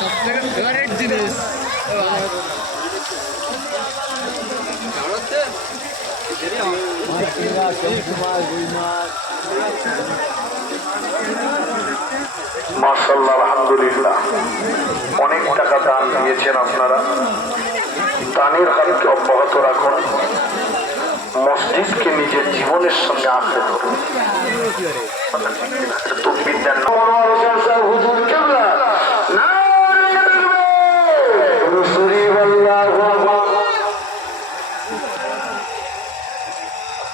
সব থেকে জিনিস? মাসাল্লাহ আলহামদুলিল্লাহ। অনেক টাকা দান দিয়েছেন আপনারা। দানের হারকে অব্যাহত রাখুন। মসজিদকে নিজের জীবনের সঙ্গে আঁকড়ে ধরুন। তকবির দেন